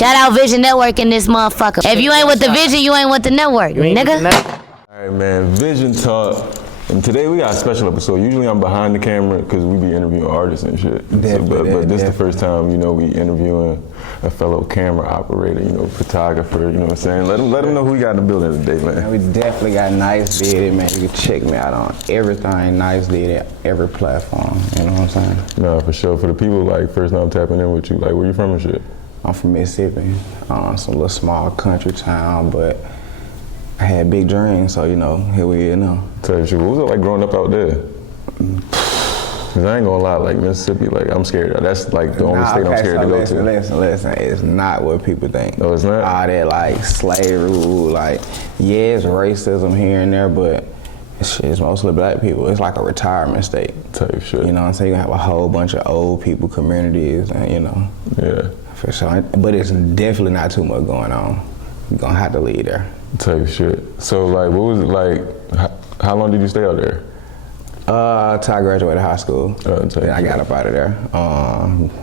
Shout out Vision Network in this motherfucker. If you ain't with the vision, you ain't with the network, nigga. All right, man, Vision Talk. And today we got a special episode. Usually I'm behind the camera because we be interviewing artists and shit. But this is the first time, you know, we interviewing a fellow camera operator, you know, photographer, you know what I'm saying? Let them know who we got in the building today, man. We definitely got Nicedidit, man. You can check me out on everything Nicedidit, every platform, you know what I'm saying? No, for sure. For the people, like, first time tapping in with you, like, where you from and shit? I'm from Mississippi, some little small country town, but I had big dreams, so, you know, here we are now. Tell you, what was it like growing up out there? Cause I ain't gonna lie, like Mississippi, like I'm scared. That's like the only state I'm scared to go to. Listen, it's not what people think. No, it's not? All that like slavery, like, yeah, it's racism here and there, but it's mostly black people. It's like a retirement state. Type shit. You know what I'm saying? You have a whole bunch of old people communities and, you know. Yeah. For sure, but it's definitely not too much going on. You're gonna have to leave there. Type shit. So like, what was it like, how long did you stay out there? Till I graduated high school. Then I got up out of there.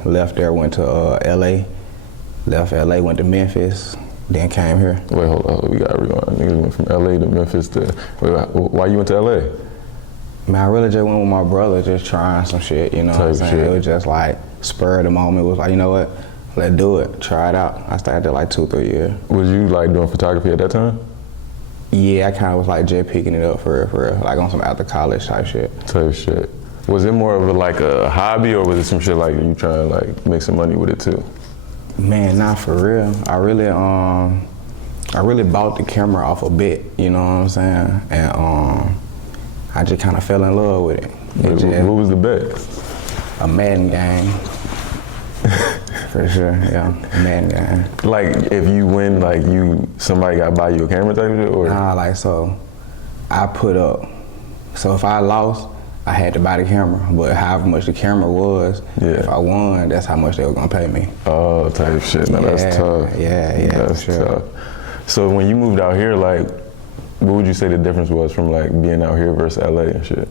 Left there, went to LA. Left LA, went to Memphis, then came here. Wait, hold on, we gotta rewind. Niggas went from LA to Memphis to, why you went to LA? Man, I really just went with my brother, just trying some shit, you know what I'm saying? Shit. It was just like, spur of the moment. It was like, you know what? Let's do it, try it out. I started there like 2-3 years. Was you like doing photography at that time? Yeah, I kind of was like just picking it up for real, like on some after college type shit. Type shit. Was it more of like a hobby, or was it some shit like you trying to like make some money with it too? Man, not for real. I really bought the camera off a bet, you know what I'm saying? And I just kind of fell in love with it. What was the bet? A Madden game. For sure, yeah, Madden game. Like if you win, like somebody got to buy you a camera type of shit, or? Nah, like so, I put up. So if I lost, I had to buy the camera. But however much the camera was, if I won, that's how much they were gonna pay me. Oh, type shit. Now that's tough. Yeah, that's tough. So when you moved out here, like, what would you say the difference was from like being out here versus LA and shit?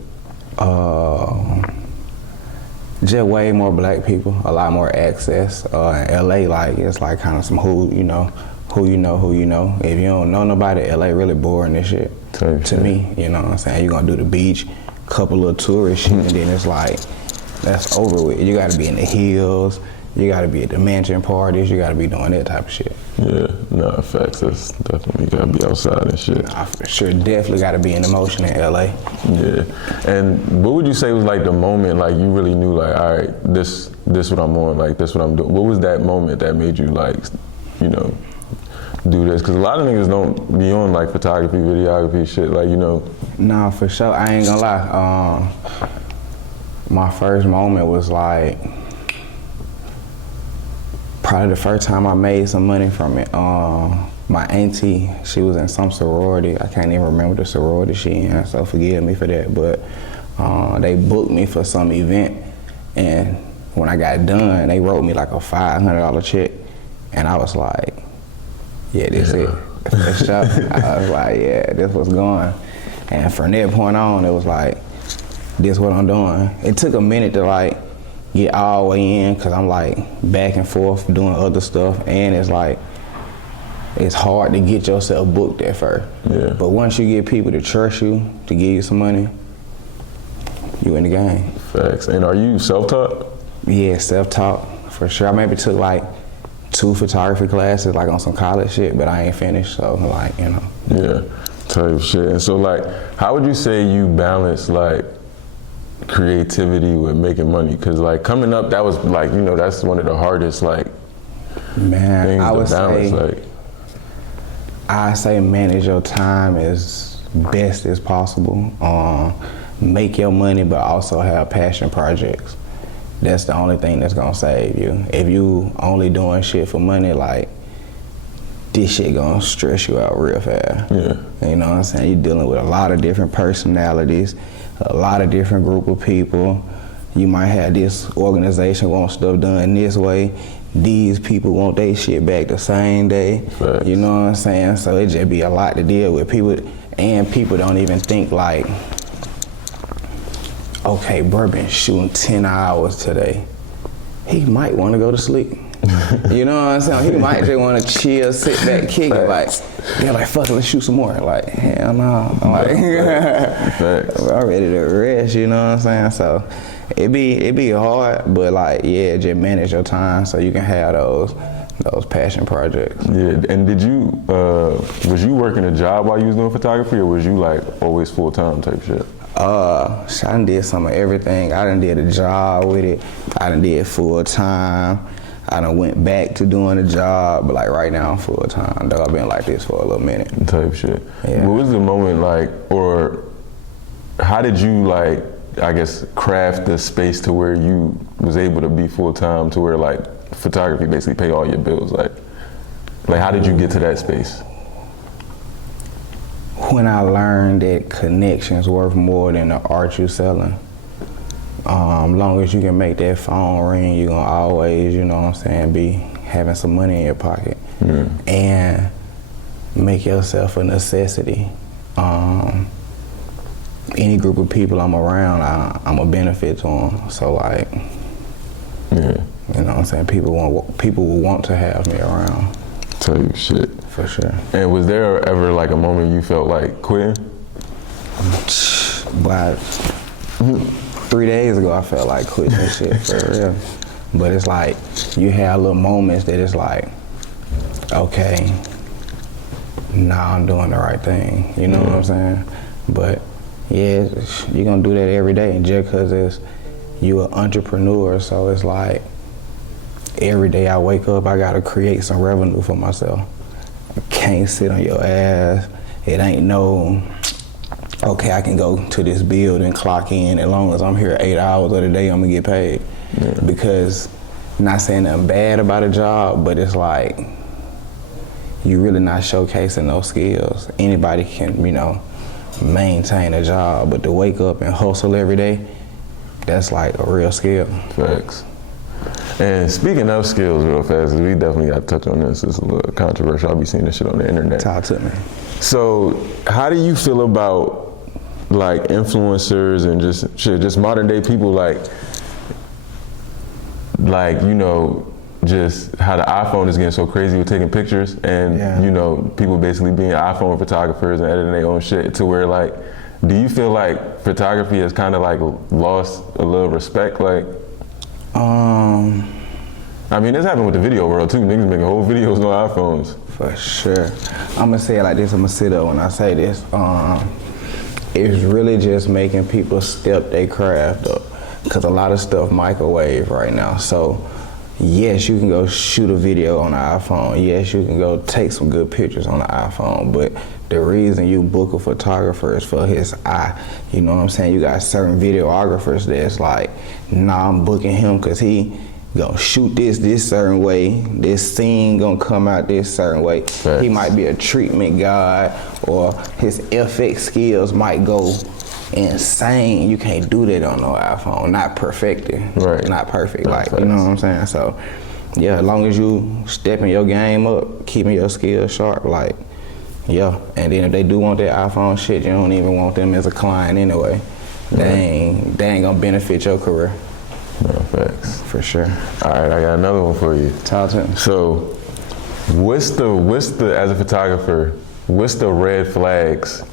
Just way more black people, a lot more access. In LA, like, it's like kind of some who you know. If you don't know nobody, LA really boring this shit. To me, you know what I'm saying? You're gonna do the beach, couple of tourist shit, and then it's like, that's over with. You gotta be in the hills, you gotta be at the mansion parties, you gotta be doing that type of shit. Yeah, no, facts. That's definitely gotta be outside and shit. Nah, for sure, definitely gotta be in the motion in LA. Yeah, and what would you say was like the moment, like you really knew, like, all right, this what I'm on, like this what I'm doing. What was that moment that made you like, you know, do this? Because a lot of niggas don't be on like photography, videography, shit, like, you know. Nah, for sure, I ain't gonna lie. My first moment was like, probably the first time I made some money from it. My auntie, she was in some sorority. I can't even remember the sorority she in, so forgive me for that. But they booked me for some event, and when I got done, they wrote me like a $500 check, and I was like, yeah, this it. For sure. I was like, yeah, this was going. And from that point on, it was like, this what I'm doing. It took a minute to like get all the way in, because I'm like back and forth doing other stuff, and it's like, it's hard to get yourself booked at first. Yeah. But once you get people to trust you, to give you some money, you in the game. Facts. And are you self-taught? Yeah, self-taught, for sure. I maybe took like 2 photography classes, like on some college shit, but I ain't finished, so like, you know. Yeah, type shit. And so like, how would you say you balance like creativity with making money? Because like coming up, that was like, you know, that's one of the hardest like things to balance. Like, I say manage your time as best as possible. Make your money, but also have passion projects. That's the only thing that's gonna save you. If you only doing shit for money, like, this shit gonna stress you out real fast. Yeah. You know what I'm saying? You're dealing with a lot of different personalities, a lot of different group of people. You might have this organization want stuff done this way. These people want their shit back the same day. Facts. You know what I'm saying? So it just be a lot to deal with. People don't even think like, okay, bro been shooting 10 hours today. he might want to go to sleep. You know what I'm saying? He might just want to chill, sit back, kick it. Like, they're like, fuck it, let's shoot some more. Like, hell no. I'm like, I'm ready to rest, you know what I'm saying? So it be hard, but like, yeah, just manage your time so you can have those passion projects. Yeah, and did you, was you working a job while you was doing photography, or was you like always full-time type shit? I done did some of everything. I done did a job with it. I done did full-time. I done went back to doing a job, but like right now I'm full-time. Though I've been like this for a little minute. Type shit. Yeah. What was the moment like, or how did you like, I guess, craft the space to where you was able to be full-time, to where like photography basically pay all your bills? Like how did you get to that space? When I learned that connections worth more than the art you selling. Long as you can make that phone ring, you're gonna always, you know what I'm saying, be having some money in your pocket. And make yourself a necessity. Any group of people I'm around, I'm a benefit to them. So like, you know what I'm saying, people will want to have me around. Tell you shit. For sure. And was there ever like a moment you felt like quitting? But 3 days ago, I felt like quitting this shit, for real. But it's like, you have little moments that it's like, okay, now I'm doing the right thing. You know what I'm saying? But yeah, you're gonna do that every day, just cause you an entrepreneur, so it's like, every day I wake up, I gotta create some revenue for myself. I can't sit on your ass. It ain't no, okay, I can go to this building, clock in, as long as I'm here 8 hours of the day, I'm gonna get paid. Because, not saying nothing bad about a job, but it's like, you really not showcasing those skills. Anybody can, you know, maintain a job, but to wake up and hustle every day, that's like a real skill. Facts. And speaking of skills real fast, we definitely got to touch on this. It's a little controversial. I'll be seeing this shit on the internet. Talk to me. So how do you feel about like influencers and just modern day people, like you know, just how the iPhone is getting so crazy with taking pictures, and you know, people basically being iPhone photographers and editing their own shit, to where like, do you feel like photography has kind of like lost a little respect? Like, I mean, this happened with the video world too. Niggas making whole videos on iPhones. For sure. I'm gonna say it like this, I'm gonna sit up when I say this. It's really just making people step their craft up, because a lot of stuff microwave right now. So yes, you can go shoot a video on the iPhone. Yes, you can go take some good pictures on the iPhone, but the reason you book a photographer is for his eye. You know what I'm saying? You got certain videographers that's like, nah, I'm booking him because he gonna shoot this certain way, this scene gonna come out this certain way. Thanks. He might be a treatment guy, or his FX skills might go insane. You can't do that on no iPhone, not perfected, not perfect, like, you know what I'm saying? So yeah, as long as you stepping your game up, keeping your skills sharp, like, yeah. And then if they do want that iPhone shit, you don't even want them as a client anyway. They ain't gonna benefit your career. No, facts. For sure. All right, I got another one for you. Talk to me. So, what's the as a photographer, what's the red flags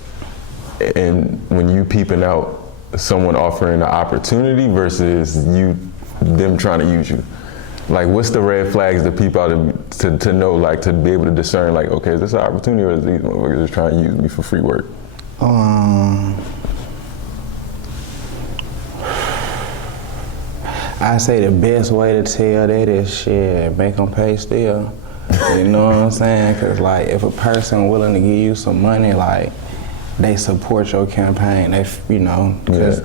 and when you peeping out someone offering an opportunity versus them trying to use you? Like, what's the red flags to peep out to know, like, to be able to discern, like, okay, is this an opportunity, or is these motherfuckers just trying to use me for free work? I say the best way to tell that is shit, make them pay still. You know what I'm saying? Because like, if a person willing to give you some money, like, they support your campaign. They, you know, because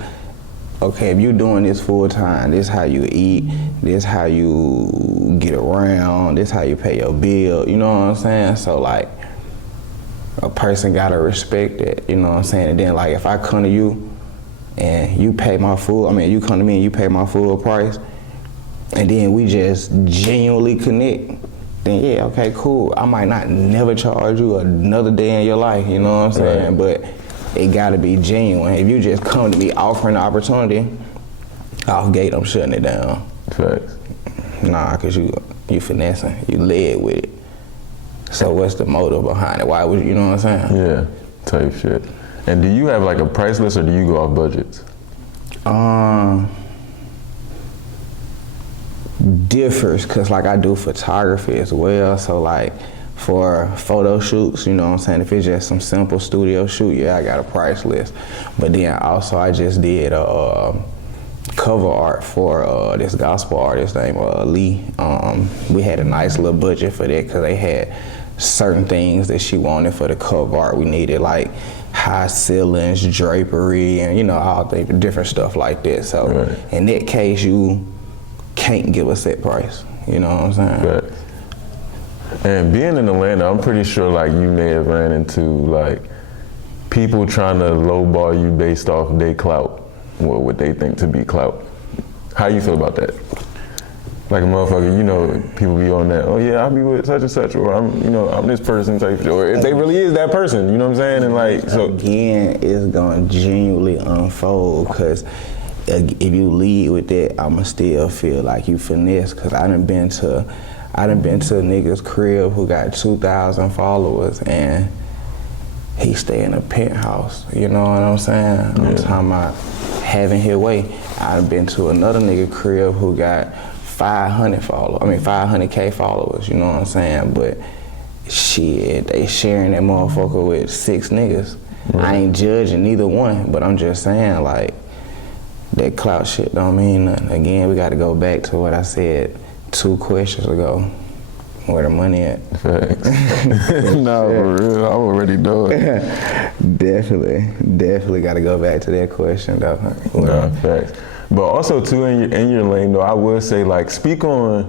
okay, if you're doing this full time, this how you eat, this how you get around, this how you pay your bill. You know what I'm saying? So like, a person gotta respect it. You know what I'm saying? And then like, if I come to you and you pay my full, I mean, you come to me and you pay my full price, and then we just genuinely connect, then yeah, okay, cool. I might not never charge you another day in your life, you know what I'm saying? But it gotta be genuine. If you just come to me offering the opportunity, off gate, I'm shutting it down. Facts. Nah, cause you finessing, you led with it. So what's the motive behind it? Why would you know what I'm saying? Yeah, type shit. And do you have like a price list or do you go off budgets? Differs, cause like I do photography as well. So like for photo shoots, you know what I'm saying? If it's just some simple studio shoot, yeah, I got a price list. But then also I just did a cover art for this gospel artist named Lee. We had a nice little budget for that because they had certain things that she wanted for the cover art. We needed like high ceilings, drapery, and you know, all the different stuff like that. So right. In that case, you can't give a set price. You know what I'm saying? Right. And being in Atlanta, I'm pretty sure like you may have ran into like people trying to lowball you based off their clout, or what they think to be clout. How you feel about that? Like a motherfucker, you know, people be on that, oh yeah, I'll be with such and such, or I'm this person type, or if they really is that person, you know what I'm saying? And like, so. Again, it's gonna genuinely unfold, cause if you lead with that, I'ma still feel like you finesse, cause I done been to a nigga's crib who got 2,000 followers and he stay in a penthouse, you know what I'm saying? Yeah. I'm talking about having his way. I've been to another nigga crib who got 500K followers, you know what I'm saying? But shit, they sharing that motherfucker with 6 niggas. Right. I ain't judging neither one, but I'm just saying like, that clout shit don't mean nothing. Again, we gotta go back to what I said 2 questions ago. Where the money at? Facts. No, for real, I'm already doing it. Definitely gotta go back to that question though. Nah, facts. But also too, in your lane though, I would say like, speak on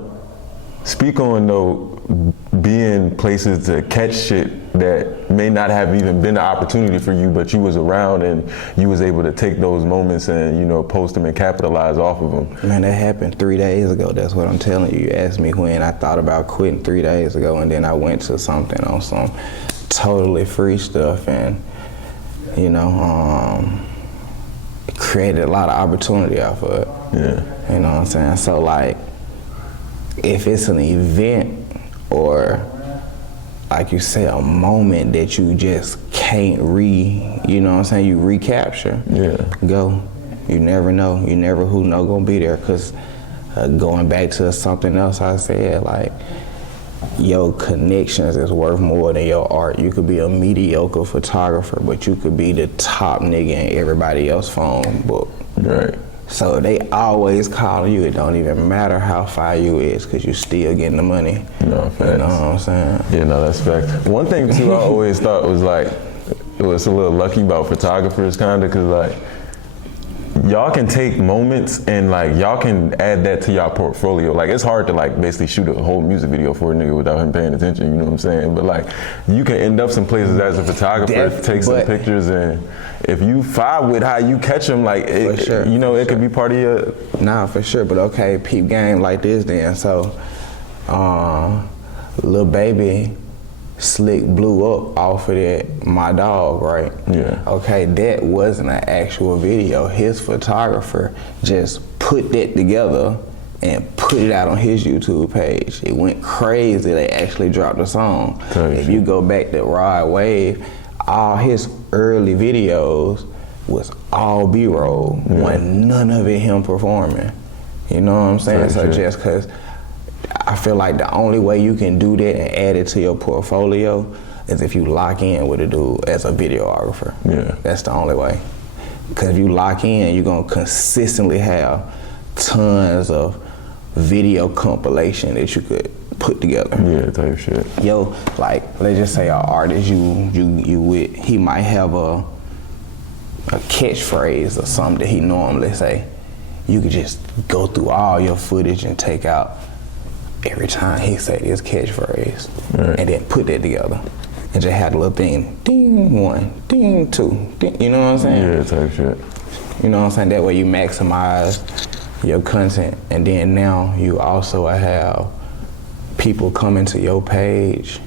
though, being places to catch shit that may not have even been an opportunity for you, but you was around and you was able to take those moments and, you know, post them and capitalize off of them. Man, that happened 3 days ago. That's what I'm telling you. You asked me when. I thought about quitting 3 days ago, and then I went to something on some totally free stuff, and, you know, created a lot of opportunity off of it. Yeah. You know what I'm saying? So like, if it's an event or, like you say, a moment that you just can't you know what I'm saying, you recapture, yeah, go. You never know. You never who know gonna be there, because going back to something else I said, like, your connections is worth more than your art. You could be a mediocre photographer, but you could be the top nigga in everybody else's phone book. Right. So they always calling you. It don't even matter how far you is, because you still getting the money. No, facts. You know what I'm saying? Yeah, no, that's fact. One thing too, I always thought was like, it was a little lucky about photographers, kinda, cause like, y'all can take moments and like, y'all can add that to y'all portfolio. Like, it's hard to like basically shoot a whole music video for a nigga without him paying attention, you know what I'm saying? But like, you can end up some places as a photographer, take some pictures, and if you vibe with how you catch them, like, you know, it could be part of your... Nah, for sure, but okay, peep game like this then. So, Lil Baby Slick blew up off of that My Dog, right? Yeah. Okay, that wasn't an actual video. His photographer just put that together and put it out on his YouTube page. It went crazy. They actually dropped a song. If you go back to Rod Wave, all his early videos was all B-roll. Yeah. Wasn't none of it him performing. You know what I'm saying? So just because I feel like the only way you can do that and add it to your portfolio is if you lock in with a dude as a videographer. Yeah. That's the only way. Because if you lock in, you're going to consistently have tons of video compilation that you could put together. Yeah, type shit. Yo, like, let's just say an artist you with, he might have a catchphrase or something that he normally say. You could just go through all your footage and take out every time he say this catchphrase, and then put that together, and just have a little thing, ding 1, ding 2, ding, you know what I'm saying? Yeah, type shit. You know what I'm saying? That way you maximize your content, and then now you also have people coming to your page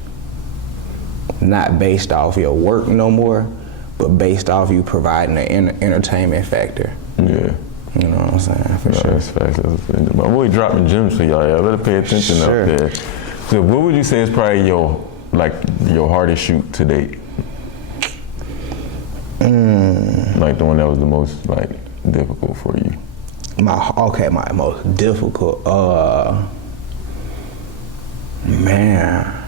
not based off your work no more, but based off you providing an entertainment factor. Yeah. You know what I'm saying? For sure. That's facts. My boy dropping gems for y'all. Y'all better pay attention out there. So what would you say is probably your hardest shoot to date? Like the one that was the most like difficult for you. My most difficult. Man.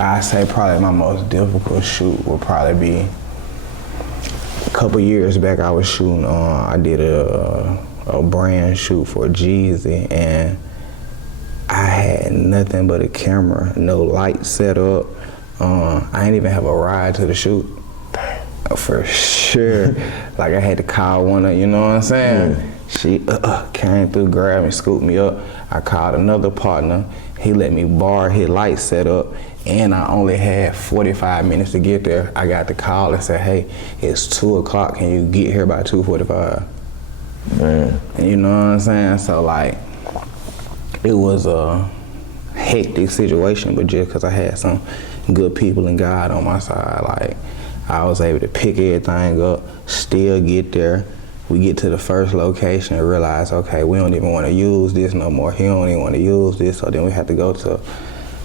I say probably my most difficult shoot would probably be a couple years back. I was shooting. I did a brand shoot for Jeezy, and I had nothing but a camera, no light set up. I didn't even have a ride to the shoot. For sure. Like I had to call one of, you know what I'm saying? Yeah. She came through, grabbed me, scooped me up. I called another partner. He let me borrow his light set up, and I only had 45 minutes to get there. I got the call and said, hey, it's 2 o'clock. Can you get here by 2:45? Man. And you know what I'm saying? So like, it was a hectic situation, but just because I had some good people and God on my side, like I was able to pick everything up, still get there. We get to the first location and realize, okay, we don't even want to use this no more. He don't even want to use this, so then we have to go to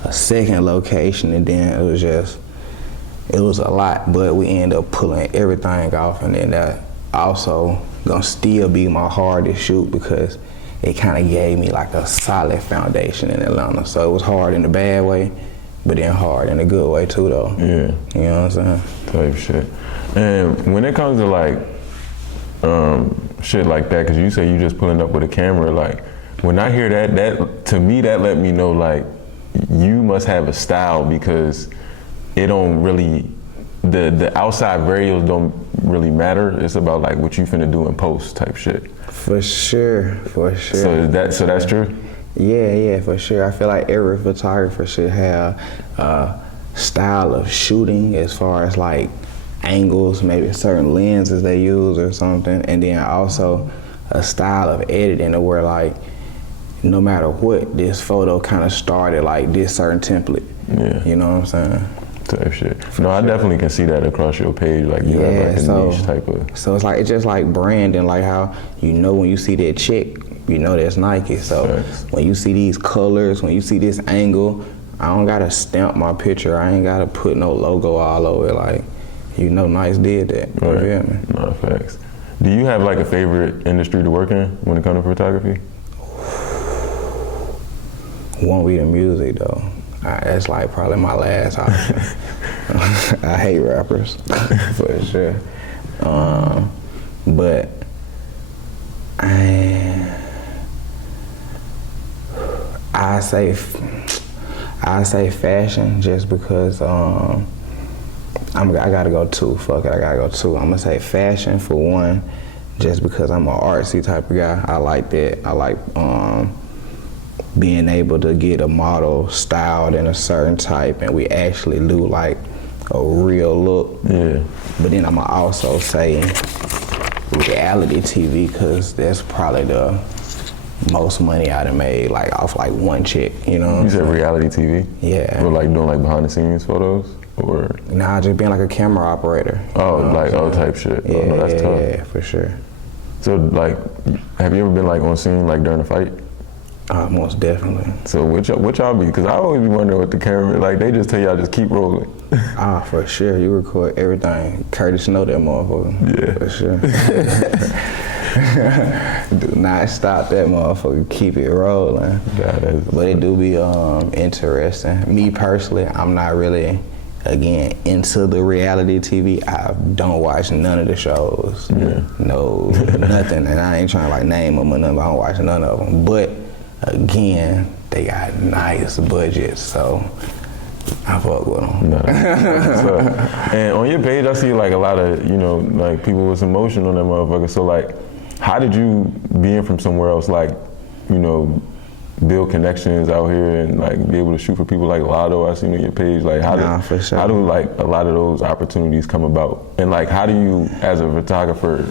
a second location, and then it was a lot, but we end up pulling everything off, and then that also gonna still be my hardest shoot because it kind of gave me like a solid foundation in Atlanta. So it was hard in a bad way, but then hard in a good way too, though. Yeah. You know what I'm saying? Type shit. And when it comes to like shit like that, because you say you just pulling up with a camera, like when I hear that to me that let me know like you must have a style, because it don't really, the outside variables don't really matter. It's about like what you finna do in post type shit. For sure. So that's true? Yeah, for sure. I feel like every photographer should have a style of shooting as far as like angles, maybe certain lenses they use or something, and then also a style of editing to where like no matter what, this photo kind of started like this certain template. Yeah. You know what I'm saying? Type shit. No, I definitely can see that across your page. Like you have like a niche type of. So it's just like branding, like how you know when you see that chick, you know that's Nike. So when you see these colors, when you see this angle, I don't gotta stamp my picture. I ain't gotta put no logo all over it. Like, you know, Nice did that. Right. You feel me? No, facts. Do you have like a favorite industry to work in when it comes to photography? Won't be the music though. That's like probably my last option. I hate rappers for sure. But I say fashion just because I gotta go two. Fuck it, I gotta go two. I'm gonna say fashion for one, just because I'm an artsy type of guy. I like that. I like being able to get a model styled in a certain type, and we actually do like a real look. Yeah. But then I'ma also say reality TV, because that's probably the most money I'd have made, like off like one chick, you know? You said reality TV? Yeah. Or like doing like behind the scenes photos? Or? Nah, just being like a camera operator. Oh, like all type shit. Yeah, oh, no, that's tough. Yeah, for sure. So like, have you ever been like on scene like during a fight? Most definitely. So what y'all be? Because I always be wondering what the camera, like they just tell y'all just keep rolling. For sure. You record everything. Curtis know that motherfucker. Yeah. For sure. Do not stop that motherfucker. Keep it rolling. But it do be interesting. Me personally, I'm not really, again, into the reality TV. I don't watch none of the shows. Yeah. No, nothing. And I ain't trying to like name them or nothing. I don't watch none of them. But again, they got nice budgets, so I fuck with them. And on your page, I see like a lot of, you know, like people with some emotion on that motherfucker. So like, how did you, being from somewhere else, like, you know, build connections out here and like be able to shoot for people like Lotto? I seen on your page. Like, how do like a lot of those opportunities come about? And like, how do you, as a photographer,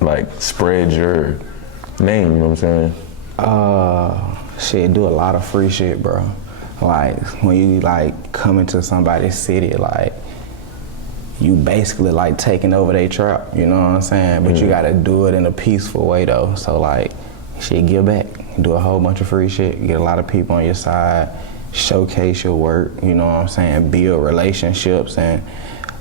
like spread your name? You know what I'm saying? Shit, do a lot of free shit, bro. Like when you like come into somebody's city, like you basically like taking over their trap, you know what I'm saying? But you gotta do it in a peaceful way though. So like, shit, give back, do a whole bunch of free shit, get a lot of people on your side, showcase your work, you know what I'm saying? Build relationships, and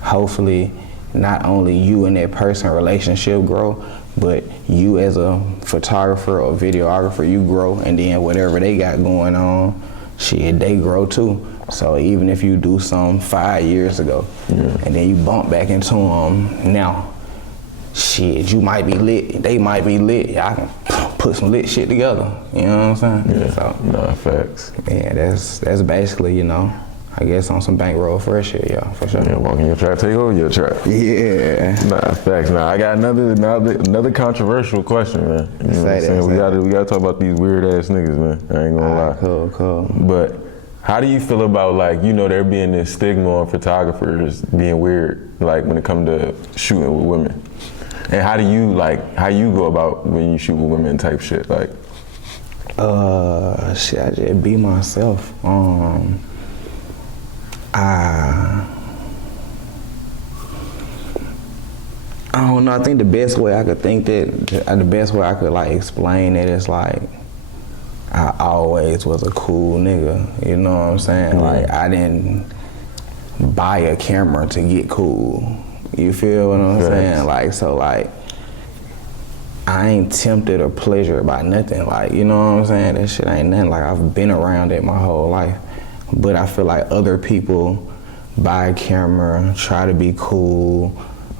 hopefully not only you and that person relationship grow, but you as a photographer or videographer, you grow, and then whatever they got going on, shit, they grow too. So even if you do something 5 years ago, and then you bump back into them now, shit, you might be lit, they might be lit. Y'all can put some lit shit together, you know what I'm saying? Yeah, so, nah, facts. Yeah, that's basically, you know, I guess on some bankroll fresh shit, yeah, for sure. Yeah, walk in your trap, take over your trap. Yeah. Nah, facts. Nah, I got another controversial question, man. You know what I'm saying? We gotta talk about these weird ass niggas, man. I ain't gonna lie. Cool. But how do you feel about, like, you know, there being this stigma on photographers being weird, like when it comes to shooting with women? And how you go about when you shoot with women type shit, like? Shit, I just be myself. I don't know. I think the best way I could like explain it is like, I always was a cool nigga. You know what I'm saying? Like, I didn't buy a camera to get cool. You feel what I'm saying? Like, so like, I ain't tempted or pleasured by nothing. Like, you know what I'm saying? That shit ain't nothing. Like, I've been around it my whole life. But I feel like other people buy a camera, try to be cool,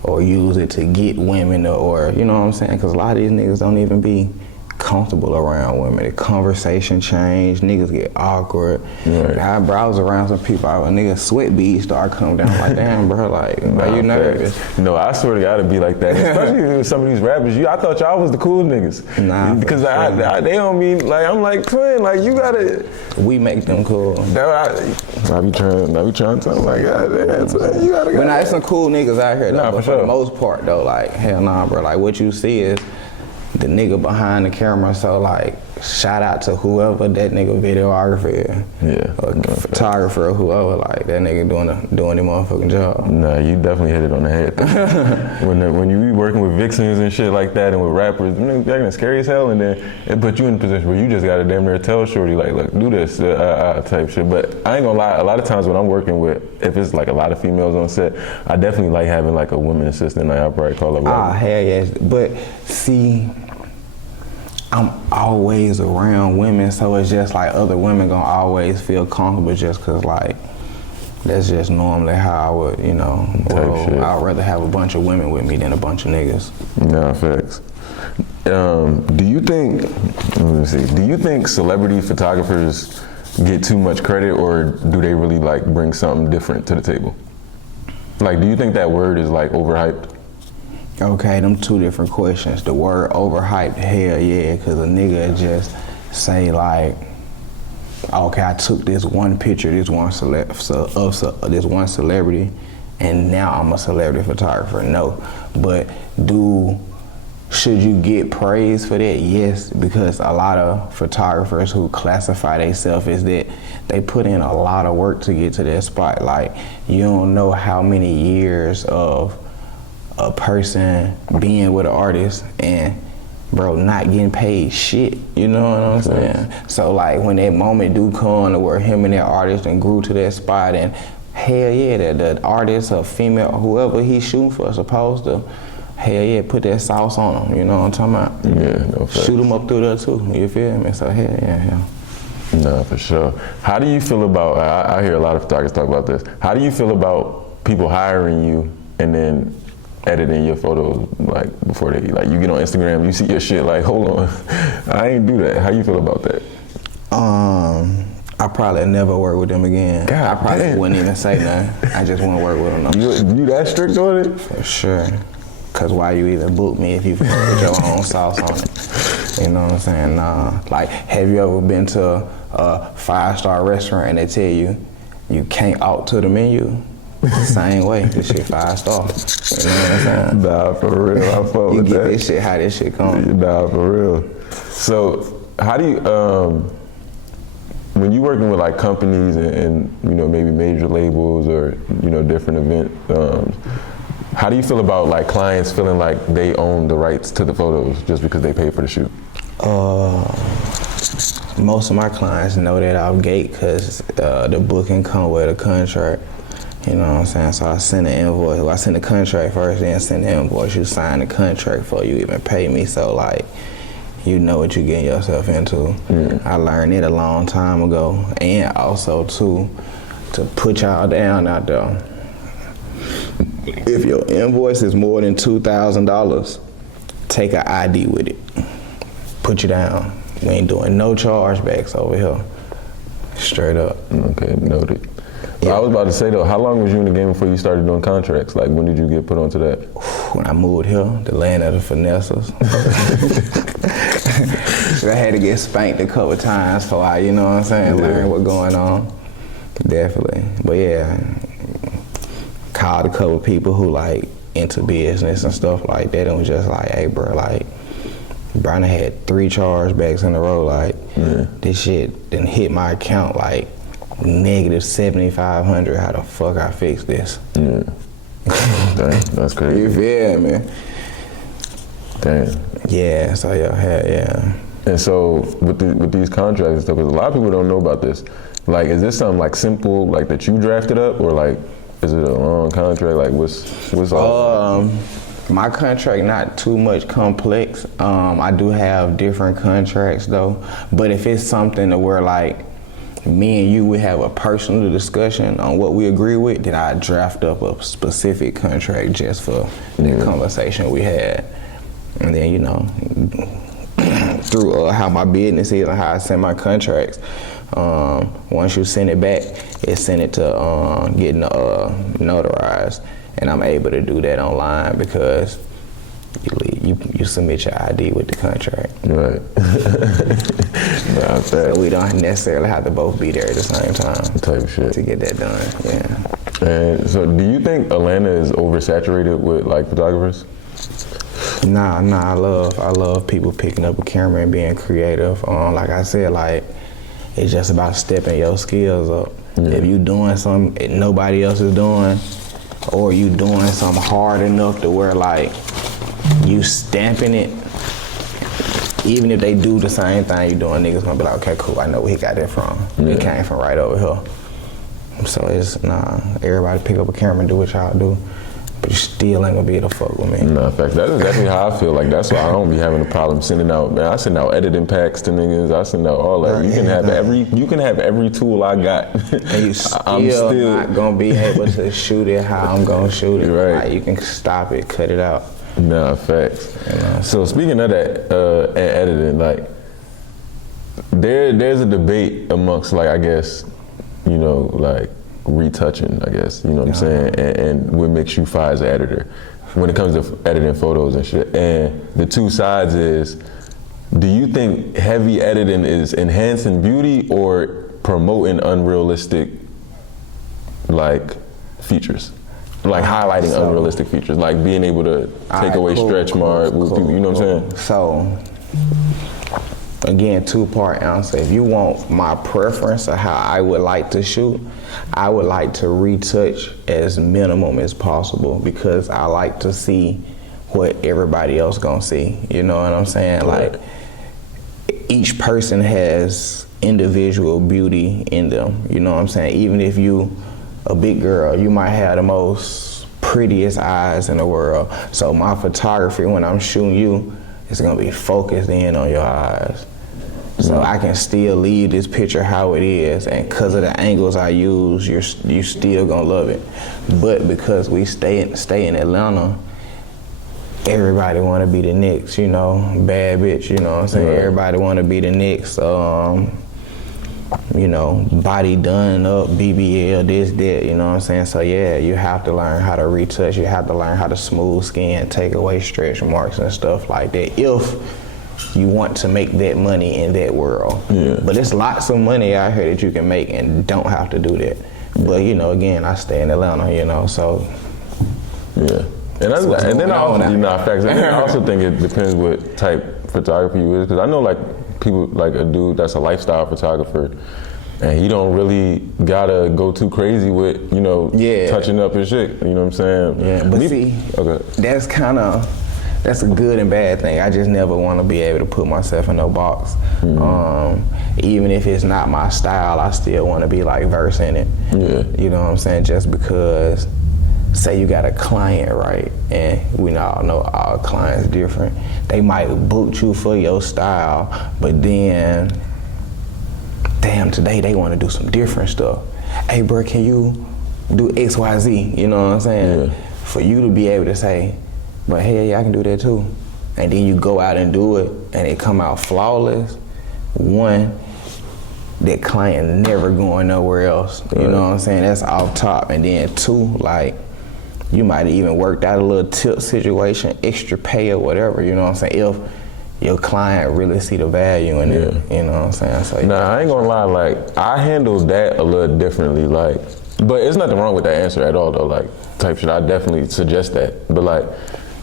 or use it to get women, or you know what I'm saying? Because a lot of these niggas don't even be comfortable around women. The conversation change, niggas get awkward. Right. I browse around some people, a nigga sweat beads start coming down. Like, damn, bro, like, why you nervous? No, I swear to God, it'd be like that. Especially with some of these rappers. I thought y'all was the cool niggas. Nah, because they don't mean, like, I'm like, twin, like, you gotta. We make them cool. I be trying to tell them, like, God damn, twin, you gotta go. But nah, there's some cool niggas out here, though. Nah, But for the most part, though, like, hell nah, bro. Like, what you see is the nigga behind the camera. So like, shout out to whoever that nigga videographer is, or photographer or whoever. Like, that nigga doing the motherfucking job. Nah, you definitely hit it on the head. when you be working with vixens and shit like that, and with rappers, they're gonna scary as hell, and then it put you in a position where you just gotta damn near tell shorty, like, look, do this type shit. But I ain't gonna lie, a lot of times when I'm working with, if it's like a lot of females on set, I definitely like having like a woman assistant. Like, I'll probably call her. Hell yes. But see, I'm always around women, so it's just like other women gonna always feel comfortable just cause like, that's just normally how I would, you know, I'd rather have a bunch of women with me than a bunch of niggas. Nah, facts. Do you think celebrity photographers get too much credit, or do they really like bring something different to the table? Like, do you think that word is like overhyped? Okay, them two different questions. The word overhyped, hell yeah, cause a nigga just say like, okay, I took this one picture, this one celebrity, and now I'm a celebrity photographer. No, but should you get praise for that? Yes, because a lot of photographers who classify themselves as that, they put in a lot of work to get to that spot. Like, you don't know how many years of a person being with an artist and, bro, not getting paid shit, you know what I'm saying? So like, when that moment do come to where him and that artist and grew to that spot, and hell yeah, the artist or female, whoever he's shooting for, supposed to, hell yeah, put that sauce on him, you know what I'm talking about? Yeah, no facts. Shoot him up through there too, you feel me? So hell yeah. No, for sure. How do you feel about, I hear a lot of photographers talk about this, how do you feel about people hiring you and then editing your photos, like, before they, like, you get on Instagram, you see your shit, like, hold on, I ain't do that. How you feel about that? I probably never work with them again. God, I probably wouldn't even say nothing. I just wouldn't work with them. You that strict on it? For sure. Cause why you even book me if you put your own sauce on it? You know what I'm saying? Nah. Like, have you ever been to a 5-star restaurant and they tell you can't alter the menu? Same way, this shit 5-star. You know what I'm saying? Nah, for real, I fuck with that. You get this shit how this shit come. Nah, for real. So, how do you, when you working with like companies and you know, maybe major labels or, you know, different events, How do you feel about like clients feeling like they own the rights to the photos just because they pay for the shoot? Most of my clients know that out gate because the booking come with a contract. You know what I'm saying? So I send an invoice. Well, I send the contract first, then send the invoice. You sign the contract before you even pay me. So like, you know what you're getting yourself into. I learned it a long time ago, and also too, to put y'all down out there. If your invoice is more than $2,000, take an ID with it. Put you down. We ain't doing no chargebacks over here. Straight up. Okay, noted. Yeah. I was about to say though, how long was you in the game before you started doing contracts? Like when did you get put onto that? When I moved here, the land of the finesses. I had to get spanked a couple times before I, you know what I'm saying, learn what's going on. Definitely. But yeah, called a couple people who like into business and stuff like that and was just like, hey bro, like, Brian had 3 chargebacks in a row, like, this shit didn't hit my account like negative 7,500. How the fuck I fix this? Dang, that's crazy. You feel me? Damn. Yeah, so yeah. And so with these contracts and stuff, because a lot of people don't know about this. Like, is this something like simple, like that you drafted up, or like, is it a long contract? Like, what's all? My contract not too much complex. I do have different contracts though, but if it's something to where like me and you would have a personal discussion on what we agree with, then I draft up a specific contract just for the conversation we had. And then, you know, through how my business is and how I send my contracts, once you send it back, it's sent it to getting notarized. And I'm able to do that online because you submit your ID with the contract. Right. So we don't necessarily have to both be there at the same time. Type of shit. To get that done, yeah. And so do you think Atlanta is oversaturated with like photographers? Nah, I love people picking up a camera and being creative. Like I said, like, it's just about stepping your skills up. If you doing something nobody else is doing, or you doing something hard enough to where like you stamping it, even if they do the same thing you doing, niggas gonna be like, okay, cool, I know where he got that from. It came from right over here. So it's, everybody pick up a camera and do what y'all do, but you still ain't gonna be able to fuck with me. No, in fact, that's exactly how I feel. Like, that's why I don't be having a problem sending out, man, I send out editing packs to niggas, I send out all that. You can have every tool I got. And you still not gonna be able to shoot it how I'm gonna shoot it. Right. Like, you can stop it, cut it out. Nah, facts. So speaking of that, and editing, like, there's a debate amongst, like, I guess, you know, like, retouching, I guess, you know what I'm saying, and what makes you fire as an editor when it comes to editing photos and shit. And the two sides is, do you think heavy editing is enhancing beauty or promoting unrealistic, like, features? Like highlighting unrealistic features, like being able to take away stretch marks, you know what I'm saying? So, again, 2-part answer. If you want my preference of how I would like to shoot, I would like to retouch as minimum as possible because I like to see what everybody else gonna see. You know what I'm saying? Like, each person has individual beauty in them. You know what I'm saying? Even if you a big girl, you might have the most prettiest eyes in the world. So my photography, when I'm shooting you, it's gonna be focused in on your eyes. So I can still leave this picture how it is, and because of the angles I use, you still gonna love it. But because we stay in Atlanta, everybody wanna be the next, you know, bad bitch, you know what I'm saying? Everybody wanna be the next, you know, body done up, BBL, this, that, you know what I'm saying? So yeah, you have to learn how to retouch, you have to learn how to smooth skin, take away stretch marks and stuff like that if you want to make that money in that world. But there's lots of money out here that you can make and don't have to do that. But you know, again, I stay in Atlanta, you know, so. Yeah, and then I also think it depends what type photography you is, because I know like people, like a dude that's a lifestyle photographer, and he don't really gotta go too crazy with, you know, touching up his shit. You know what I'm saying? Yeah, but see, that's a good and bad thing. I just never want to be able to put myself in no box. Even if it's not my style, I still want to be like verse in it. Yeah. You know what I'm saying? Just because, say you got a client, right? And we all know all clients different. They might book you for your style, but then, damn, today they want to do some different stuff. Hey, bro, can you do X, Y, Z? You know what I'm saying? Yeah. For you to be able to say, but hey, yeah, I can do that too. And then you go out and do it, and it come out flawless. One, that client never going nowhere else. You know what I'm saying? That's off top. And then two, like, you might have even worked out a little tip situation, extra pay or whatever, you know what I'm saying? If your client really see the value in it, you know what I'm saying? So, nah, I ain't gonna lie, like, I handle that a little differently, like, but it's nothing wrong with that answer at all though, like, type shit, I definitely suggest that. But like,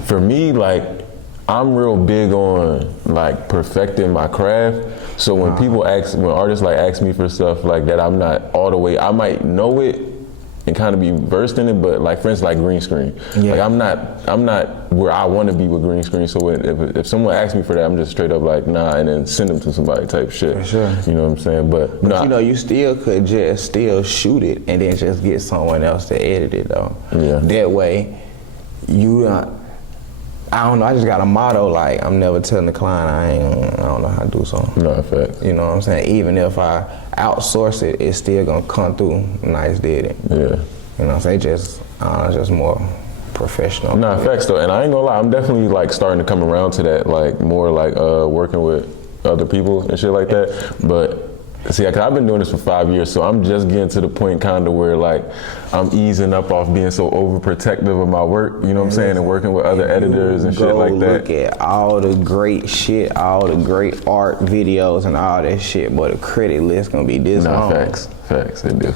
for me, like, I'm real big on like perfecting my craft. So when when artists like ask me for stuff like that, I'm not all the way, I might know it and kind of be versed in it, but like for instance, like green screen. Yeah. Like I'm not where I want to be with green screen. So if someone asks me for that, I'm just straight up like, nah, and then send them to somebody type shit. For sure. You know what I'm saying? But you know, you still could just still shoot it and then just get someone else to edit it though. Yeah. That way, I don't know, I just got a motto, like, I'm never telling the client I don't know how to do something. No, fact. You know what I'm saying? Even if I outsource it, it's still gonna come through Nicedidit. Yeah. You know what I'm saying? Just more professional. Nah, facts though, and I ain't gonna lie, I'm definitely like starting to come around to that, like more like working with other people and shit like that. But see, cause I've been doing this for 5 years, so I'm just getting to the point kind of where like I'm easing up off being so overprotective of my work, you know what I'm saying, and working with other editors and shit like that. Look at all the great shit, all the great art videos and all that shit, but the credit list gonna be this long. Facts, it do.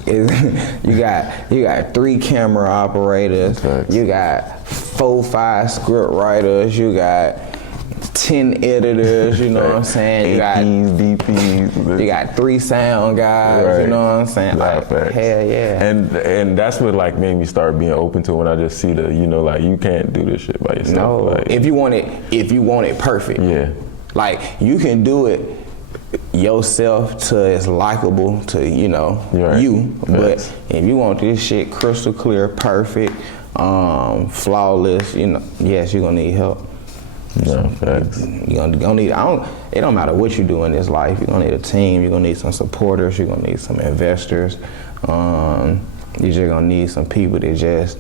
You got 3 camera operators, you got 4-5 script writers, you got 10 editors, you know what I'm saying? You got DPs, you got 3 sound guys, you know what I'm saying? Like, hell yeah. And that's what like made me start being open to it when I just see the, you know, like you can't do this shit by yourself. No, like, if you want it perfect. Yeah. Like you can do it yourself to it's likable to, you know, you. But if you want this shit crystal clear, perfect, flawless, you know, yes, you're gonna need help. No, facts. You're gonna need, it don't matter what you do in this life, you're gonna need a team, you're gonna need some supporters, you're gonna need some investors, you're just gonna need some people that just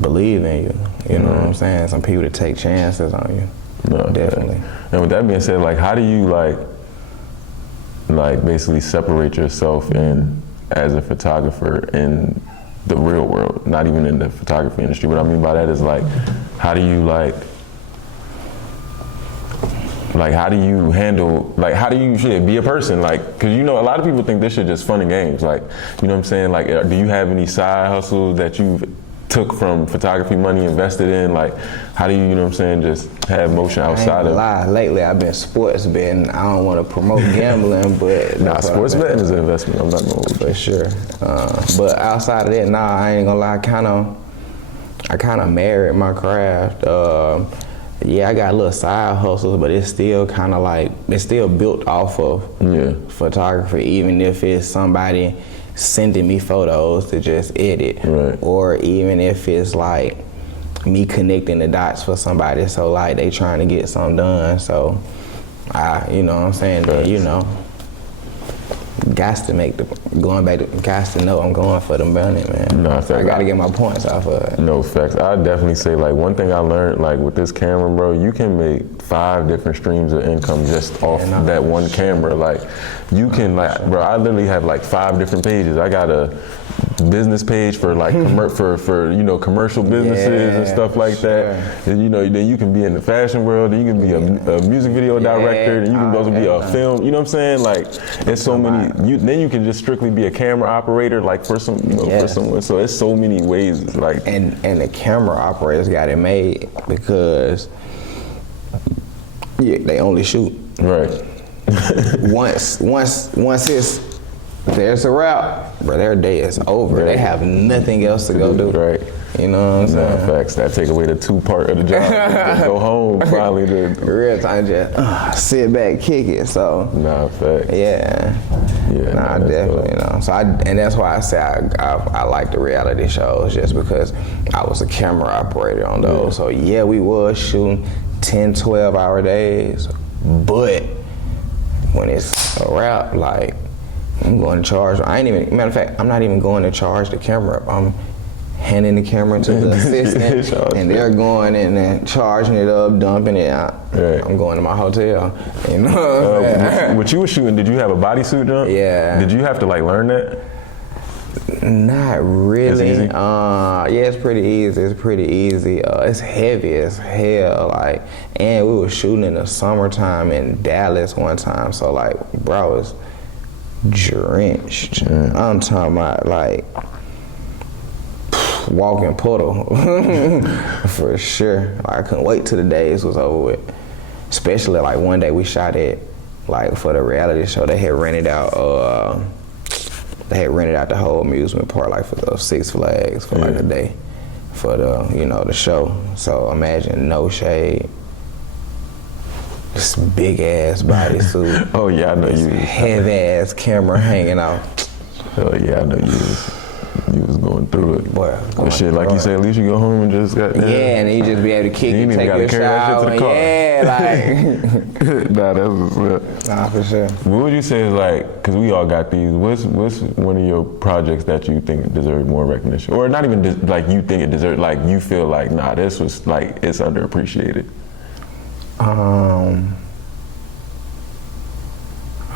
believe in you, you know what I'm saying? Some people that take chances on you, definitely. And with that being said, like how do you like basically separate yourself as a photographer in the real world, not even in the photography industry? What I mean by that is like, how do you how do you handle, like, how do you be a person? Like, because, you know, a lot of people think this shit just fun and games. Like, you know what I'm saying? Like, do you have any side hustles that you took from photography money invested in? Like, how do you, you know what I'm saying, just have motion outside of? I ain't gonna lie, lately I've been sports betting. I don't want to promote gambling, but. Nah, sports betting is an investment. I'm not gonna hold that. For sure. But outside of that, nah, I ain't gonna lie, I kind of married my craft. Yeah, I got little side hustles, but it's still kind of like, it's still built off of photography, even if it's somebody sending me photos to just edit, or even if it's like me connecting the dots for somebody, so like they trying to get something done, so you know what I'm saying, that, you know, got to know I'm going for the money, man. No, I gotta get my points off of it. No, facts. I definitely say, like, one thing I learned, like, with this camera, bro, you can make 5 different streams of income just off that one camera. Like, you can, like, bro, I literally have, like, 5 different pages. I got a business page for, like, for you know, commercial businesses and stuff like that. And, you know, then you can be in the fashion world, then you can be a music video director, and you can also be a film, you know what I'm saying? Like, it's so many, then you can just strictly be a camera operator, like, for some, you know, for someone. So it's so many ways, like. And the camera operators got it made because they only shoot. Right. once it's there's a wrap, bro, their day is over. Right. They have nothing else to go do. Right. You know what I'm saying? Facts. That take away the 2 part of the job. Just go home finally. Real time, just sit back, kick it. So. Nah, facts. Yeah. Yeah. Nah, definitely. You know. So and that's why I say I like the reality shows, just because I was a camera operator on those. Yeah. So yeah, we was shooting 10, 12-hour days, but when it's a wrap, like, I'm going to charge. Matter of fact, I'm not even going to charge the camera. I'm handing the camera to the assistant, and they're going in and charging it up, dumping it out. Right. I'm going to my hotel. You know what you were shooting, did you have a bodysuit jump? Yeah. Did you have to like learn that? Not really. It's easy? Yeah, it's pretty easy. It's pretty easy. It's heavy as hell. Like, and we were shooting in the summertime in Dallas one time. So like, bro, it's drenched. I'm talking about like walking puddle for sure. Like, I couldn't wait till the days was over with. Especially like one day we shot it, like for the reality show. They had rented out. They had rented out the whole amusement park, like for the Six Flags, for like a day, for the the show. So imagine no shade, this big ass bodysuit. Oh yeah, I know you. Heavy ass camera hanging out. Oh yeah, I know you was going through it. Boy, but shit, like you said, at least you go home and just got. Yeah, and you just be able to kick it, take your shower. Yeah, like. Nah, that's what's up. Nah, for sure. What would you say is like, cause we all got these. What's one of your projects that you think deserve more recognition, or not even like you think it deserves? Like you feel like, nah, this was like it's underappreciated.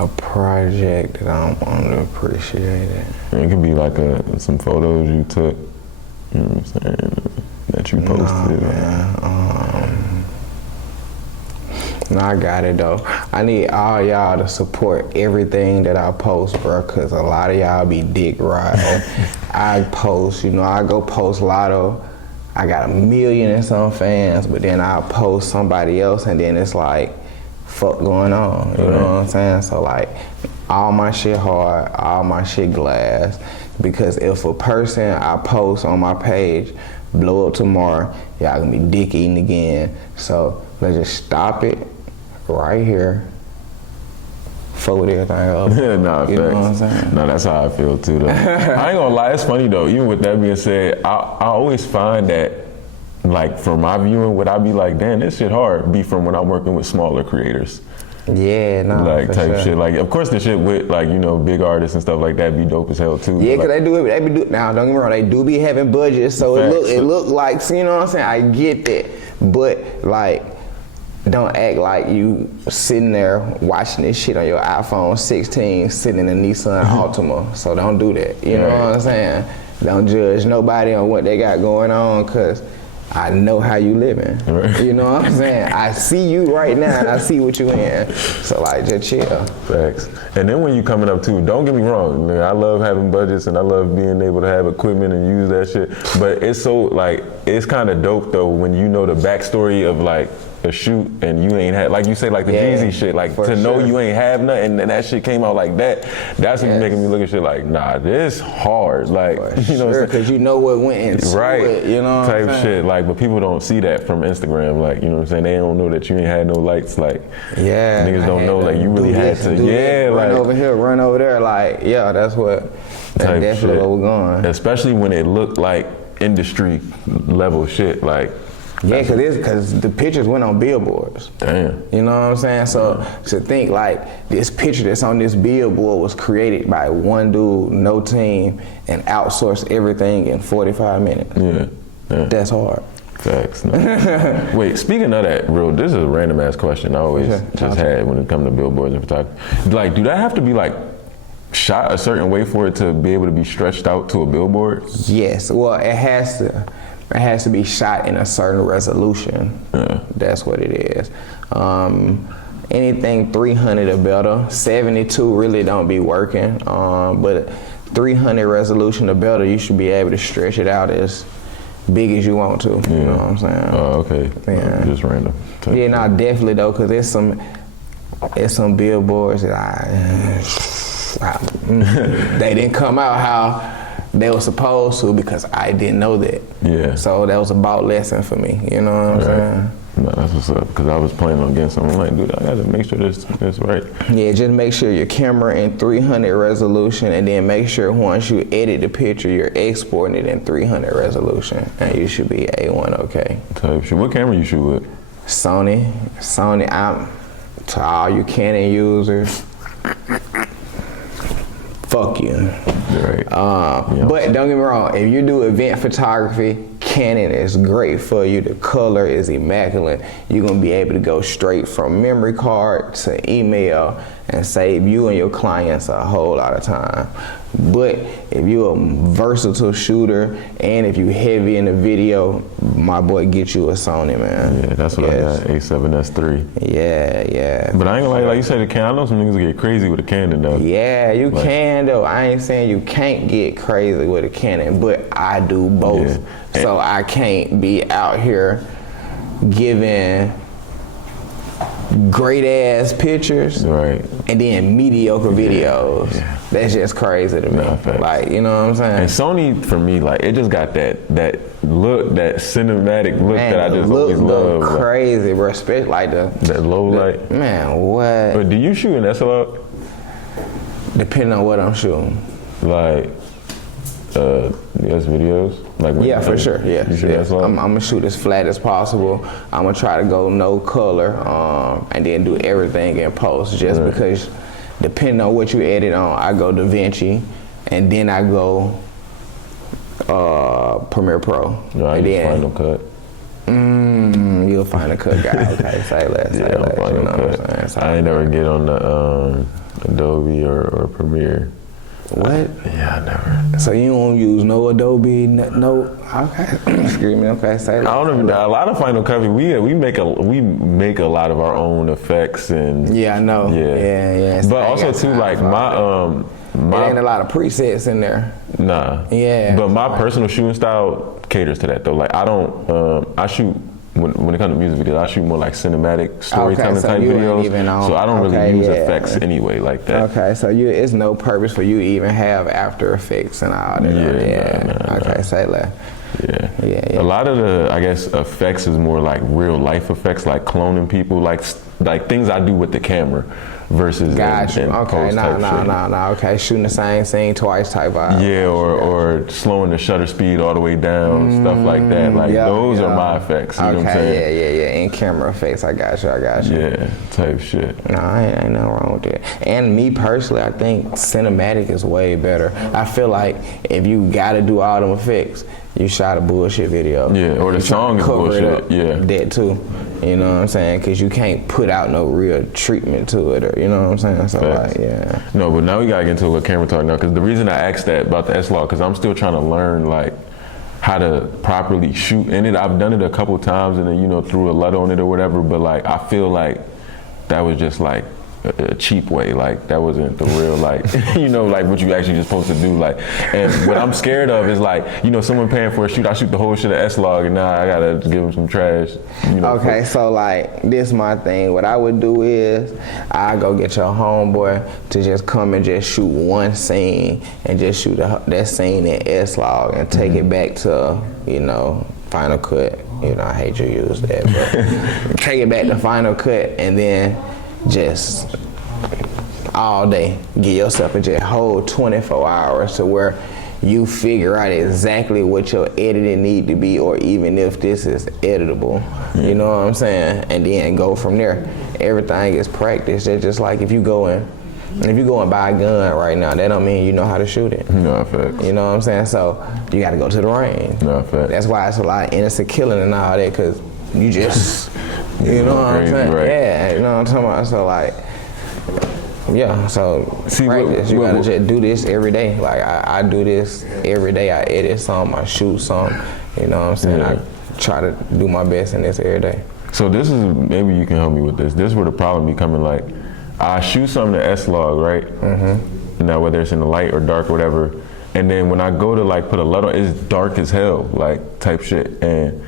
A project that I'm underappreciated. It could be like some photos you took, you know what I'm saying, that you posted. No, I got it though. I need all y'all to support everything that I post, bro, cause a lot of y'all be dick riding. I post, I go post Lotto. I got 1 million and some fans, but then I'll post somebody else and then it's like, fuck going on, you know what I'm saying? So like, all my shit hard, all my shit glass, because if a person I post on my page blow up tomorrow, y'all gonna be dick eating again. So let's just stop it right here. Fuck with everything up. Nah, you know what I'm saying? No, that's how I feel too though. I ain't gonna lie, it's funny though, even with that being said, I always find that, like from my viewing, what I be like, damn, this shit hard, be from when I'm working with smaller creators. Yeah, nah, like type sure. shit. Like, of course, the shit with like big artists and stuff like that be dope as hell too. Yeah, cause like, they be now. Don't get me wrong, they do be having budgets, so it look like, you know what I'm saying. I get that, but like, don't act like you sitting there watching this shit on your iPhone 16, sitting in a Nissan Altima. So don't do that. You know what I'm saying? Don't judge nobody on what they got going on, cause I know how you living. Right. You know what I'm saying? I see you right now and I see what you in. So like, just chill. Facts. And then when you coming up too, don't get me wrong, man, I love having budgets and I love being able to have equipment and use that shit. But it's so like, it's kind of dope though when you know the backstory of like a shoot and you ain't had, like you say, like the Jeezy shit, like to know you ain't have nothing and that shit came out like that, that's when making me look at shit like, nah, this hard, like, you know, because you know what went into it, you know what type shit, like, but people don't see that from Instagram, like, you know what I'm saying, they don't know that you ain't had no lights, like, niggas don't know, like, you really had to, run over here, run over there, like, that's definitely what we're going. Especially when it looked like industry level shit, like, yeah, because the pictures went on billboards. Damn. You know what I'm saying? So to think like this picture that's on this billboard was created by one dude, no team, and outsourced everything in 45 minutes. Yeah. That's hard. Facts. No. Wait, speaking of that, this is a random ass question I always just had when it comes to billboards and photography. Like, do that have to be like shot a certain way for it to be able to be stretched out to a billboard? Yes. Well, it has to. It has to be shot in a certain resolution. That's what it is. Anything 300 or better. 72 really don't be working, but 300 resolution or better, you should be able to stretch it out as big as you want to. You know what I'm saying? Oh, okay. Yeah. Just random. Yeah, no, definitely though, cause there's some billboards that They didn't come out how they were supposed to because I didn't know that. Yeah. So that was about lesson for me. You know what I'm saying? No, that's what's up. Because I was planning on getting something like, dude, I gotta make sure this right. Yeah, just make sure your camera in 300 resolution, and then make sure once you edit the picture, you're exporting it in 300 resolution, and you should be A1 okay. Type shit. What camera you shoot with? Sony. I'm to all you Canon users. Fuck you. Right. But don't get me wrong, if you do event photography, Canon is great for you. The color is immaculate. You're gonna be able to go straight from memory card to email and save you and your clients a whole lot of time. But if you're a versatile shooter and if you're heavy in the video, my boy, get you a Sony, man. Yeah, that's what I got, A7S3. Yeah. But I ain't gonna like you said, the Canon, I know some niggas get crazy with a Canon though. Yeah, you can though. I ain't saying you can't get crazy with a Canon, but I do both. Yeah. So I can't be out here giving great ass pictures Right. and then mediocre videos. Yeah. That's just crazy to me. Nah, facts. Like, you know what I'm saying? And Sony, for me, like, it just got that look, that cinematic look Man, that I the just look always love. go crazy, bro. Especially like That low light. Man, what? But do you shoot in SLR? Depending on what I'm shooting. Like, yes, videos? Like Yeah, for sure. Yeah, You shoot SLR? I'm gonna shoot as flat as possible. I'm gonna try to go no color, and then do everything in post. Just Right. because, depending on what you edit on, I go DaVinci, and then I go Premiere Pro. No, I and use then Final Cut. You'll find a cut guy. Okay, say less. Say less. Final You know what Cut. I'm saying? I ain't never get on the Adobe or Premiere. What? Yeah, I never. So you don't use no Adobe, no? Okay, excuse me. Okay, say I don't even. A lot of Final Cut, we make a lot of our own effects and. Yeah, I know. Yeah. But also too, like my There ain't a lot of presets in there. Nah. Yeah. But my personal shooting style caters to that though. Like I don't. I shoot. When it comes to music videos, I shoot more like cinematic storytelling type videos. So I don't really use effects anyway like that. Okay, so it's no purpose for you to even have After Effects and all that. Nah, okay, say that. Yeah. A lot of the, I guess, effects is more like real life effects, like cloning people, like things I do with the camera versus Gotcha. in Okay, post type nah. Okay, shooting the same scene twice type vibe. Yeah, or slowing the shutter speed all the way down, stuff like that. Like those are my effects. You know what I'm saying? Yeah. In camera effects, I got you. Yeah, type shit. No, ain't nothing wrong with that. And me personally, I think cinematic is way better. I feel like if you gotta do all them effects, you shot a bullshit video. Yeah, or the song is bullshit. Yeah. That too. You know what I'm saying? Because you can't put out no real treatment to it, or you know what I'm saying? So Facts. like, yeah. No, but now we gotta get into a little camera talk now, because the reason I asked that about the S-Log, because I'm still trying to learn like how to properly shoot in it. I've done it a couple times and then threw a LUT on it or whatever, but like I feel like that was just like a cheap way. Like that wasn't the real like like what you actually just supposed to do. Like, and what I'm scared of is like someone paying for a shoot. I shoot the whole shit at S-Log and now I gotta give them some trash. Okay, so like this my thing. What I would do is I go get your homeboy to just come and just shoot one scene and just shoot that scene in S-Log and take it back to Final Cut. I hate you use that, but take it back to Final Cut and then just all day give yourself a just whole 24 hours to where you figure out exactly what your editing need to be, or even if this is editable. You know what I'm saying? And then go from there. Everything is practice. It's just like if you go and buy a gun right now, that don't mean you know how to shoot it. No, facts. You know what I'm saying? So you got to go to the range. No, facts. That's why it's a lot of innocent killing and all that, because you just, you know what I'm saying? Right. Yeah, you know what I'm talking about? So like, yeah, so practice. You gotta just do this every day. Like I do this every day. I edit some, I shoot some. You know what I'm saying? Yeah. I try to do my best in this every day. So this is, maybe you can help me with this. This is where the problem be coming. Like, I shoot something to S-Log, right? Mm-hmm. Now whether it's in the light or dark or whatever, and then when I go to like put a LUT on, it's dark as hell, like type shit. And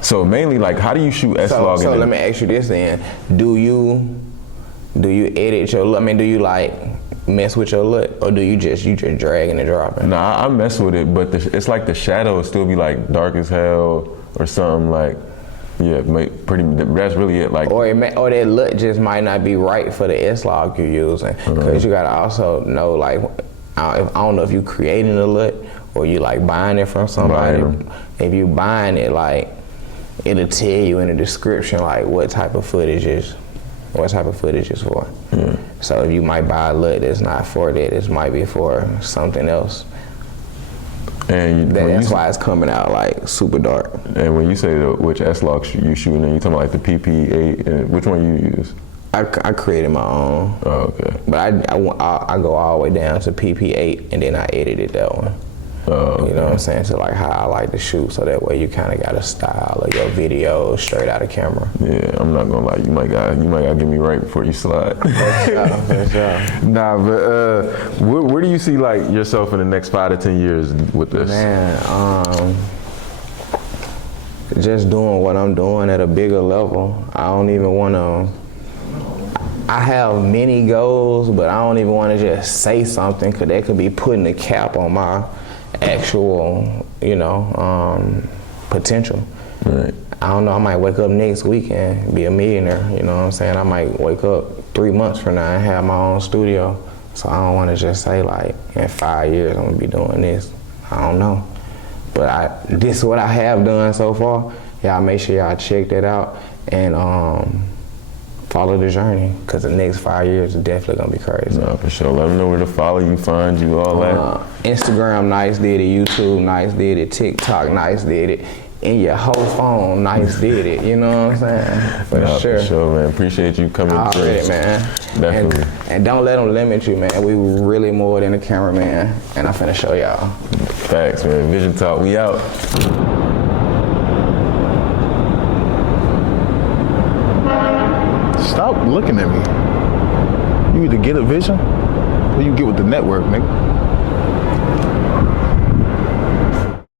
so mainly, like, how do you shoot S-Log? So let me ask you this then: Do you edit your? I mean, do you like mess with your LUT, or do you just dragging and dropping? Nah, I mess with it, but it's like the shadow still be like dark as hell or something like. Yeah, that's really it. Like, or that LUT just might not be right for the S-Log you're using, because you gotta also know, like, I don't know if you creating a LUT or you like buying it from somebody. If you buying it, like, it'll tell you in the description like what type of footage is for. So if you might buy a LUT that's not for that, it might be for something else. And that's why it's coming out like super dark. And when you say which S-Log you shooting, you talking about like the PP8, and which one you use? I created my own. Oh, okay. But I go all the way down to PP8, and then I edited that one. Oh, okay. You know what I'm saying? So like how I like to shoot, so that way you kind of got a style of your video straight out of camera. Yeah, I'm not gonna lie, you might gotta get me right before you slide. For sure. Nah, but where do you see like yourself in the next 5 to 10 years with this? Man, just doing what I'm doing at a bigger level. I don't even want to. I have many goals, but I don't even want to just say something, because that could be putting a cap on my actual, potential. Right. I don't know, I might wake up next week and be a millionaire, you know what I'm saying? I might wake up 3 months from now and have my own studio. So I don't want to just say like, in 5 years I'm gonna be doing this. I don't know. But this is what I have done so far. Y'all make sure y'all check that out and follow the journey, because the next 5 years is definitely gonna be crazy. No, for sure. Let them know where to follow you, find you, all that. Instagram, Nicedidit. YouTube, Nicedidit. TikTok, Nicedidit. In your whole phone, Nicedidit. You know what I'm saying? For sure. For sure, man. Appreciate you coming through. Already, man. Definitely. And don't let them limit you, man. We really more than a cameraman, and I'm finna show y'all. Facts, man. Vision Talk, we out. Stop looking at me. You either get a vision or you get with the network, nigga.